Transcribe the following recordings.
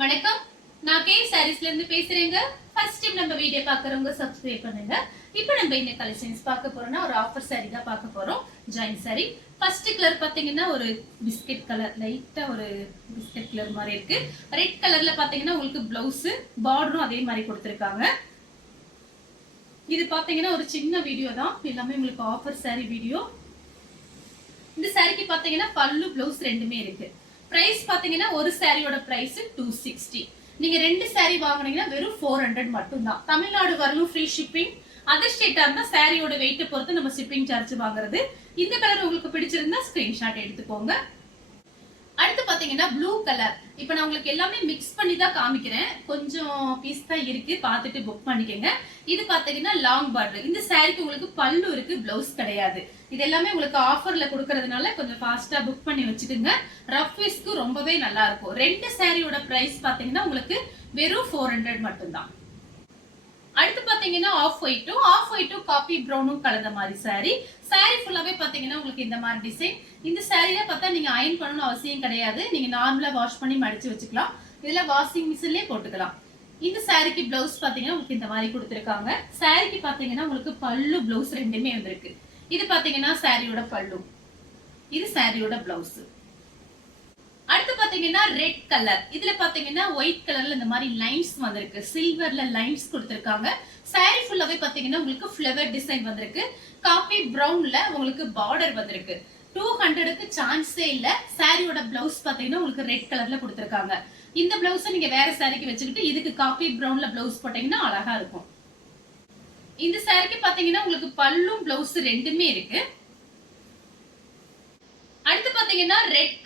வணக்கம், நான் கே சாரீஸ்ல இருந்து பேசுறேங்க. ஃபர்ஸ்ட் டைம் நம்ம வீடியோ பார்க்கறவங்க சப்ஸ்கிரைப் பண்ணுங்க. இப்போ நம்ம இந்த கலெக்ஷன்ஸ் பார்க்க போறோம்னா ஒரு ஆஃபர் சாரி தான் பார்க்க போறோம். Join sorry. ஃபர்ஸ்ட் கலர் பாத்தீங்கன்னா ஒரு பிஸ்கட் கலர், லைட்டா ஒரு பிஸ்கட் கலர் மாதிரி இருக்கு. ரெட் கலர்ல பாத்தீங்கன்னா உங்களுக்கு பிளவுஸ் பார்டரும் அதே மாதிரி கொடுத்திருக்காங்க. இது பாத்தீங்கன்னா ஒரு சின்ன வீடியோ தான், எல்லாமே உங்களுக்கு ஆஃபர் சாரி வீடியோ. இந்த சாரிக்கு பாத்தீங்கன்னா பல்லு பிளவுஸ் ரெண்டுமே இருக்கு. பிரைஸ் பாத்தீங்கன்னா ஒரு சாரியோட பிரைஸ் 260. நீங்க ரெண்டு சாரி வாங்குனீங்கன்னா வெறும் 400 மட்டும் தான். தமிழ்நாடு வரலும் ஃப்ரீ ஷிப்பிங். அதர் ஸ்டேட்டா இருந்தா சாரியோட வெயிட் பொறுத்து நம்ம ஷிப்பிங் சார்ஜ் வாங்குறது. இந்த கலர் உங்களுக்கு பிடிச்சிருந்தா ஸ்கிரீன்ஷாட் எடுத்துக்கோங்க. அடுத்து பாத்தீங்கன்னா ப்ளூ கலர். இப்ப நான் உங்களுக்கு எல்லாமே மிக்ஸ் பண்ணி தான் காமிக்கிறேன், கொஞ்சம் பீஸ் தான் இருக்கு, பார்த்துட்டு புக் பண்ணிக்கங்க. இது பாத்தீங்கன்னா லாங் பார்டர். இந்த சாரிக்கு உங்களுக்கு பல்லு இருக்கு, பிளவுஸ் கிடையாது. இது எல்லாமே உங்களுக்கு ஆஃபர்ல கொடுக்கறதுனால கொஞ்சம் ஃபாஸ்டா புக் பண்ணி வச்சுக்கோங்க. ரஃப் பீஸ்க்கு ரொம்பவே நல்லா இருக்கும். ரெண்டு சாரியோட பிரைஸ் பாத்தீங்கன்னா உங்களுக்கு வெறும் 400 மட்டும் தான். அடுத்து பாத்தீங்கன்னா ஆஃப் ஒயிட்டும் காபி ப்ரௌனும் கலந்த மாதிரி சாரி. சாரி ஃபுல்லாவே பாத்தீங்கன்னா உங்களுக்கு இந்த மாதிரி டிசைன். இந்த சாரியில பார்த்தா நீங்க அயன் பண்ணணும் அவசியம் கிடையாது, நீங்க நார்மலா வாஷ் பண்ணி மடிச்சு வச்சுக்கலாம். இதுல வாஷிங் மிஷின்லயே போட்டுக்கலாம். இந்த சாரிக்கு பிளவுஸ் பாத்தீங்கன்னா உங்களுக்கு இந்த மாதிரி கொடுத்திருக்காங்க. சாரிக்கு பாத்தீங்கன்னா உங்களுக்கு பல்லு பிளவுஸ் ரெண்டுமே வந்திருக்கு. இது பாத்தீங்கன்னா சாரியோட பல்லு, இது சாரியோட பிளவுஸ். அடுத்து பாத்தீங்கன்னா ரெட் கலர். இதுல பாத்தீங்கன்னா ஒயிட் கலர்ல இந்த மாதிரி லைன்ஸ் வந்திருக்கு, சில்வர்ல லைன்ஸ் கொடுத்திருக்காங்க. சாரி ஃபுல்லாவே பாத்தீங்கன்னா உங்களுக்கு ஃப்ளவர் டிசைன் வந்திருக்கு. காபி பிரவுன்ல உங்களுக்கு பார்டர் வந்திருக்கு. 200க்கு சான்ஸே இல்ல. சாரியோட பிளவுஸ் பாத்தீங்கன்னா உங்களுக்கு ரெட் கலர்ல கொடுத்திருக்காங்க. இந்த பிளவுஸை நீங்க வேற சாரிக்கு வச்சுக்கிட்டு இதுக்கு காபி பிரவுன்ல பிளவுஸ் போட்டீங்கன்னா அழகா இருக்கும். இந்த சாரிக்கு பாத்தீங்கன்னா உங்களுக்கு பல்லும் பிளவுஸ் ரெண்டுமே இருக்கு. அடுத்து பாத்தீங்கன்னா ரெட்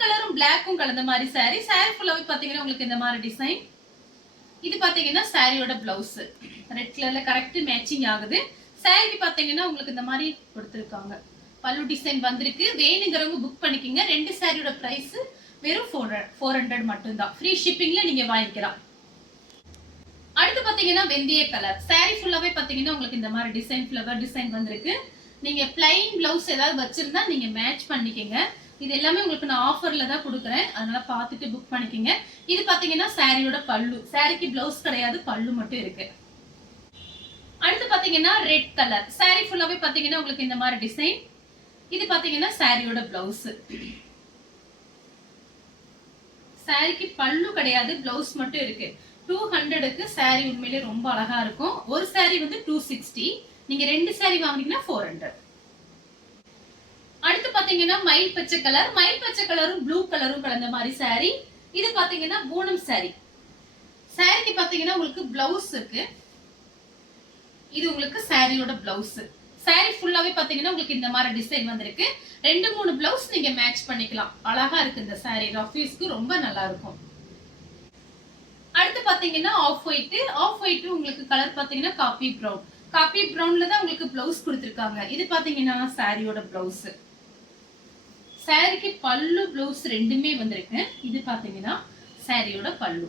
கலரும் பிளாக்கும் கலந்த மாதிரி சாரி. சாரி ஃபுல்லாவே பாத்தீங்கன்னா உங்களுக்கு இந்த மாதிரி டிசைன். இது பாத்தீங்கன்னா சாரியோட பிளவுஸ் ரெட் கலர்ல கரெக்ட் மேட்சிங் ஆகுது. சாரிக்கு பாத்தீங்கன்னா உங்களுக்கு இந்த மாதிரி கொடுத்திருக்காங்க, பல்லு டிசைன் வந்திருக்கு. வேணுங்கிறவங்க புக் பண்ணிக்கங்க. ரெண்டு சாரியோட பிரைஸ் வெறும் 400 மட்டும் தான். ஃப்ரீ ஷிப்பிங்ல நீங்க வாங்கிக்கலாம். அடுத்து பாத்தீங்கன்னா வெந்தய கலர். சாரி ஃபுல்லாவே பாத்தீங்கன்னா உங்களுக்கு இந்த மாதிரி டிசைன், ஃப்ளவர் டிசைன் வந்திருக்கு. நீங்க பிளைன் பிளவுஸ் ஏதாவது வச்சிருந்தா நீங்க மேட்ச் பண்ணிக்கங்க. இது எல்லாமே உங்களுக்கு நான் ஆஃபர்ல தான் கொடுக்குறேன், அதனால பார்த்துட்டு புக் பண்ணிக்கங்க. இது பாத்தீங்கன்னா சாரியோட பல்லு. சாரிக்கு பிளவுஸ் கிடையாது, பல்லு மட்டும் இருக்கு. அடுத்து பாத்தீங்கன்னா ரெட் கலர். சாரி ஃபுல்லாவே பாத்தீங்கன்னா உங்களுக்கு இந்த மாதிரி டிசைன். இது பாத்தீங்கன்னா சாரியோட பிளவுஸ். சாரிக்கு பல்லு கிடையாது, பிளவுஸ் மட்டும் இருக்கு. 200க்கு சாரி உண்மையிலே ரொம்ப அழகா இருக்கும். ஒரு சாரி வந்து 260, நீங்க ரெண்டு சாரி வாங்குனீங்கன்னா 400. அடுத்து பாத்தீங்கன்னா மயில் பச்சை கலரும் ப்ளூ கலரும் கலந்த மாதிரி சாரி. இது பாத்தீங்கன்னா பூனம் சாரி. சாரிக்கு பாத்தீங்கன்னா உங்களுக்கு பிளவுஸ் இருக்கு. இது உங்களுக்கு சாரியோட பிளவுஸ். சாரி ஃபுல்லாவே பாத்தீங்கன்னா உங்களுக்கு இந்த மாதிரி டிசைன் வந்திருக்கு. 2-3 பிளவுஸ் நீங்க மேட்ச் பண்ணிக்கலாம். அழகா இருக்கு இந்த சாரி, ரஃப் யூஸ்க்கு ரொம்ப நல்லா இருக்கும். அடுத்து பாத்தீங்கன்னா ஆஃப் ஒயிட் உங்களுக்கு கலர் பாத்தீங்கன்னா காபி பிரவுன்ல தான் உங்களுக்கு பிளவுஸ் கொடுத்திருக்காங்க. இது பாத்தீங்கன்னா சாரியோட பிளவுஸ். சாரிக்கு பல்லு பிளவுஸ் ரெண்டுமே வந்திருக்கு. இது பாத்தீங்கன்னா சாரியோட பல்லு.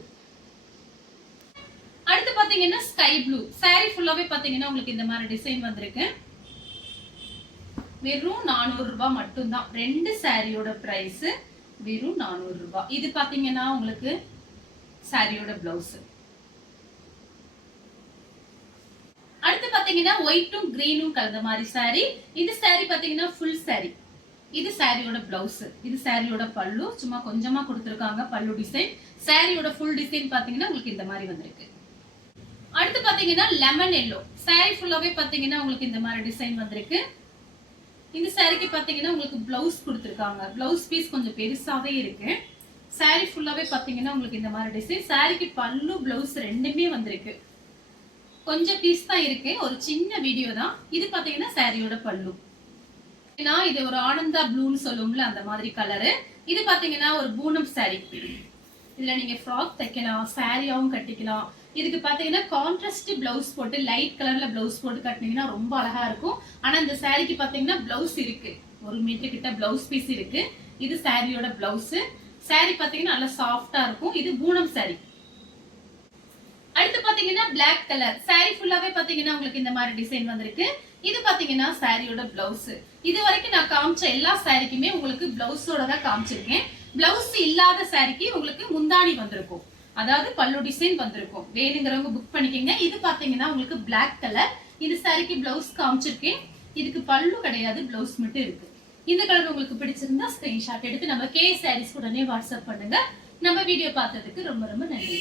அடுத்து பாத்தீங்கன்னா ஸ்கை ப்ளூ. சாரி ஃபுல்லாவே பாத்தீங்கன்னா உங்களுக்கு இந்த மாதிரி டிசைன் வந்திருக்கு. வெறும் 400 ரூபாய் மட்டும் தான். ரெண்டு சாரியோட பிரைஸ் வெறும் 400 ரூபாய். இது பாத்தீங்கன்னா உங்களுக்கு சாரியோட பிளவுஸ். அடுத்து பாத்தீங்கன்னா ஒயிட்டும் கிரீனும் கலந்த மாதிரி சாரி. இந்த சாரி பாத்தீங்கன்னா ஃபுல் சாரி. இது சாரியோட பிளவுஸ், இது சாரியோட பல்லு. சும்மா கொஞ்சமா கொடுத்திருக்காங்க பல்லு டிசைன். சாரியோட ஃபுல் டிசைன் பாத்தீங்கன்னா உங்களுக்கு இந்த மாதிரி வந்திருக்கு. அடுத்து பாத்தீங்கன்னா லெமன் எல்லோ. சாரி ஃபுல்லாவே பாத்தீங்கன்னா உங்களுக்கு இந்த மாதிரி டிசைன் வந்திருக்கு. இந்த சாரிக்கு பாத்தீங்கன்னா உங்களுக்கு பிளவுஸ் கொடுத்திருக்காங்க. பிளவுஸ் பீஸ் கொஞ்சம் பெருசாவே இருக்கு. சாரி ஃபுல்லாவே பாத்தீங்கன்னா உங்களுக்கு இந்த மாதிரி டிசைன். சாரிக்கு பல்லு பிளவுஸ் ரெண்டுமே வந்திருக்கு. கொஞ்சம் பீஸ் தான் இருக்கு, ஒரு சின்ன வீடியோ தான். இது பாத்தீங்கன்னா சாரியோட பல்லு. இது ஒரு ஆனந்தா ப்ளூன்னு சொல்லுவோம்ல, அந்த மாதிரி கலரு. இது பாத்தீங்கன்னா ஒரு பூனம் சாரி. இதுல நீங்க ஃப்ராக் தைக்கலாம், சாரியாவும் கட்டிக்கலாம். இதுக்கு பாத்தீங்கன்னா கான்ட்ராஸ்ட் பிளவுஸ் போட்டு லைட் கலர்ல பிளவுஸ் போட்டு கட்டினீங்கன்னா ரொம்ப அழகா இருக்கும். ஆனா இந்த சாரிக்கு பாத்தீங்கன்னா பிளவுஸ் இருக்கு, 1 மீட்டர் கிட்ட பிளவுஸ் பீஸ் இருக்கு. இது சாரியோட பிளவுஸ். சாரி பாத்தீங்கன்னா நல்லா சாஃப்டா இருக்கும். இது பூனம் சாரி. அடுத்து பாத்தீங்கன்னா பிளாக் கலர். சாரி ஃபுல்லாவே பாத்தீங்கன்னா உங்களுக்கு இந்த மாதிரி டிசைன் வந்திருக்கு. இது பாத்தீங்கன்னா சாரியோட பிளவுஸ். இது வரைக்கும் நான் காமிச்ச எல்லா சாரிக்குமே உங்களுக்கு பிளவுஸோட தான் காமிச்சிருக்கேன். பிளவுஸ் இல்லாத சாரிக்கு உங்களுக்கு முந்தானி வந்திருக்கும், அதாவது பல்லு டிசைன் வந்திருக்கும். வேணுங்கிறவங்க புக் பண்ணிக்கோங்க. இது பாத்தீங்கன்னா உங்களுக்கு பிளாக் கலர். இந்த சாரிக்கு பிளவுஸ் காமிச்சிருக்கேன். இதுக்கு பல்லு கிடையாது, பிளவுஸ் மட்டும் இருக்கு. இந்த கலர் உங்களுக்கு பிடிச்சிருந்தா ஸ்கிரீன்ஷாட் எடுத்து நம்ம கே சாரீஸ் உடனே வாட்ஸ்அப் பண்ணுங்க. நம்ம வீடியோ பார்த்ததுக்கு ரொம்ப ரொம்ப நன்றி.